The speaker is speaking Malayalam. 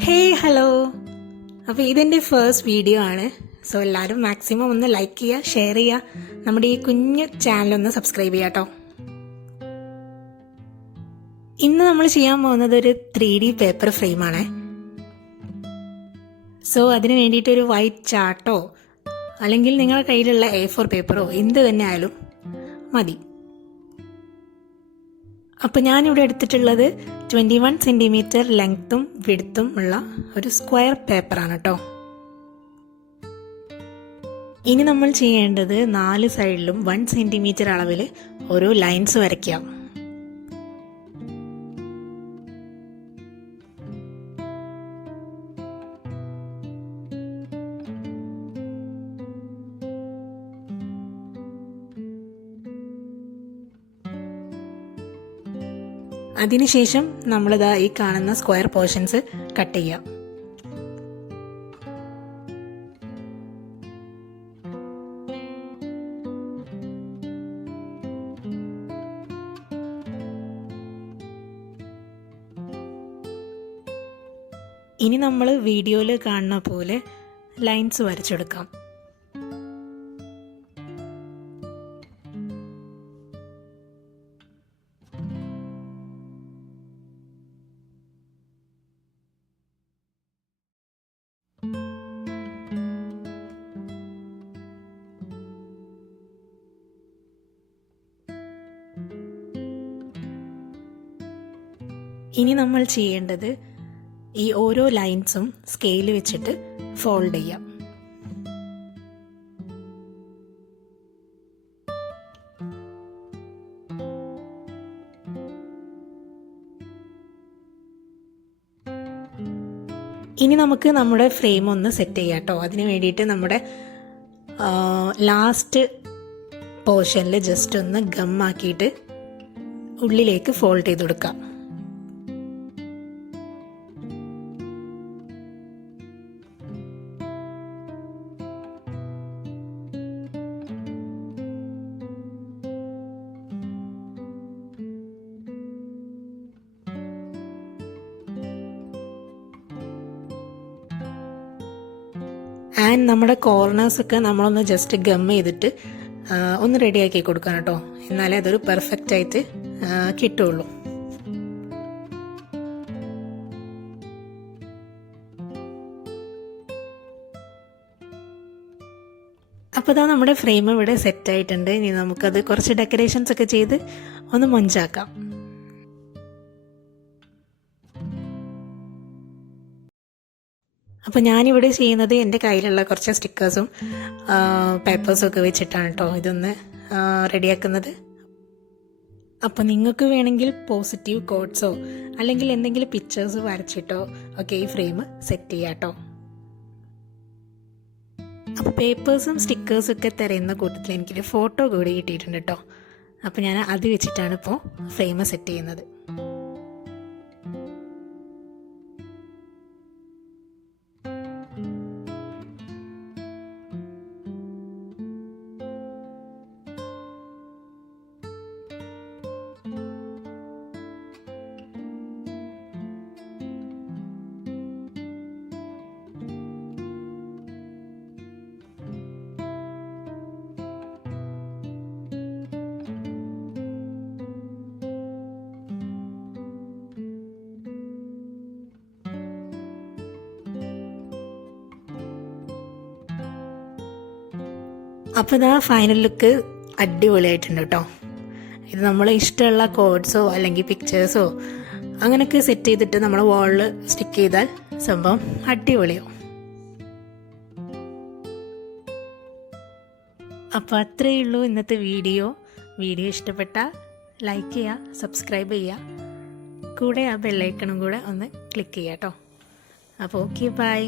Hey, hello. അപ്പോൾ ഇതെൻ്റെ ഫസ്റ്റ് വീഡിയോ ആണ്. സോ എല്ലാവരും മാക്സിമം ഒന്ന് ലൈക്ക് ചെയ്യുക, ഷെയർ ചെയ്യുക, നമ്മുടെ ഈ കുഞ്ഞു ചാനലൊന്ന് സബ്സ്ക്രൈബ് ചെയ്യുക കേട്ടോ. ഇന്ന് നമ്മൾ ചെയ്യാൻ പോകുന്നത് ഒരു 3D പേപ്പർ ഫ്രെയിമാണ്. സോ അതിന് വേണ്ടിയിട്ടൊരു വൈറ്റ് ചാർട്ടോ അല്ലെങ്കിൽ നിങ്ങളുടെ കയ്യിലുള്ള A4 പേപ്പറോ എന്ത് തന്നെ ആയാലും മതി. അപ്പോൾ ഞാനിവിടെ എടുത്തിട്ടുള്ളത് 21 സെൻറ്റിമീറ്റർ ലെങ്ത്തും വിഡ്ത്തും ഉള്ള ഒരു സ്ക്വയർ പേപ്പറാണ് കേട്ടോ. ഇനി നമ്മൾ ചെയ്യേണ്ടത് 4 സൈഡിലും 1 സെൻറ്റിമീറ്റർ അളവിൽ ഓരോ ലൈൻസ് വരയ്ക്കാം. അതിനുശേഷം നമ്മളിതാ ഈ കാണുന്ന സ്ക്വയർ പോർഷൻസ് കട്ട് ചെയ്യാം. ഇനി നമ്മൾ വീഡിയോയിൽ കാണുന്ന പോലെ ലൈൻസ് വരച്ചെടുക്കാം. ഇനി നമ്മൾ ചെയ്യേണ്ടത് ഈ ഓരോ ലൈൻസും സ്കെയിൽ വെച്ചിട്ട് ഫോൾഡ് ചെയ്യാം. ഇനി നമുക്ക് നമ്മുടെ ഫ്രെയിം ഒന്ന് സെറ്റ് ചെയ്യാം കേട്ടോ. അതിന് വേണ്ടിയിട്ട് നമ്മുടെ ലാസ്റ്റ് പോർഷനിൽ ജസ്റ്റ് ഒന്ന് ഗമ്മാക്കിയിട്ട് ഉള്ളിലേക്ക് ഫോൾഡ് ചെയ്ത് കൊടുക്കാം. ആൻഡ് നമ്മുടെ കോർണേഴ്സൊക്കെ നമ്മളൊന്ന് ജസ്റ്റ് ഗം ചെയ്തിട്ട് ഒന്ന് റെഡിയാക്കി കൊടുക്കണം കേട്ടോ. എന്നാലേ അതൊരു പെർഫെക്റ്റ് ആയിട്ട് കിട്ടുള്ളൂ. അപ്പോൾ ഇതാ നമ്മുടെ ഫ്രെയിം ഇവിടെ സെറ്റ് ആയിട്ടുണ്ട്. ഇനി നമുക്കത് കുറച്ച് ഡെക്കറേഷൻസ് ഒക്കെ ചെയ്ത് ഒന്ന് മൊഞ്ചാക്കാം. അപ്പോൾ ഞാനിവിടെ ചെയ്യുന്നത് എൻ്റെ കയ്യിലുള്ള കുറച്ച് സ്റ്റിക്കേഴ്സും പേപ്പേഴ്സും ഒക്കെ വെച്ചിട്ടാണ് കേട്ടോ ഇതൊന്ന് റെഡിയാക്കുന്നത്. അപ്പോൾ നിങ്ങൾക്ക് വേണമെങ്കിൽ പോസിറ്റീവ് കോട്ട്സോ അല്ലെങ്കിൽ എന്തെങ്കിലും പിക്ചേഴ്സ് വരച്ചിട്ടോ ഒക്കെ ഈ ഫ്രെയിം സെറ്റ് ചെയ്യാം കേട്ടോ. അപ്പോൾ പേപ്പേഴ്സും സ്റ്റിക്കേഴ്സും ഒക്കെ തിരയുന്ന കൂട്ടത്തിൽ എനിക്കൊരു ഫോട്ടോ കൂടി കിട്ടിയിട്ടുണ്ട് കേട്ടോ. അപ്പോൾ ഞാൻ അത് വെച്ചിട്ടാണ് ഇപ്പോൾ ഫ്രെയിം സെറ്റ് ചെയ്യുന്നത്. അപ്പോൾ ഇതാ ഫൈനൽ ലുക്ക് അടിപൊളിയായിട്ടുണ്ട് കേട്ടോ. ഇത് നമ്മൾ ഇഷ്ടമുള്ള കോഡ്സോ അല്ലെങ്കിൽ പിക്ചേഴ്സോ അങ്ങനെയൊക്കെ സെറ്റ് ചെയ്തിട്ട് നമ്മൾ വാളിൽ സ്റ്റിക്ക് ചെയ്താൽ സംഭവം അടിപൊളിയാവും. അപ്പോൾ അത്രയേ ഉള്ളൂ ഇന്നത്തെ വീഡിയോ. ഇഷ്ടപ്പെട്ടാൽ ലൈക്ക് ചെയ്യുക, സബ്സ്ക്രൈബ് ചെയ്യുക, കൂടെ ആ ബെല്ലൈക്കണും കൂടെ ഒന്ന് ക്ലിക്ക് ചെയ്യുക കേട്ടോ. അപ്പോൾ ഓക്കെ, ബൈ.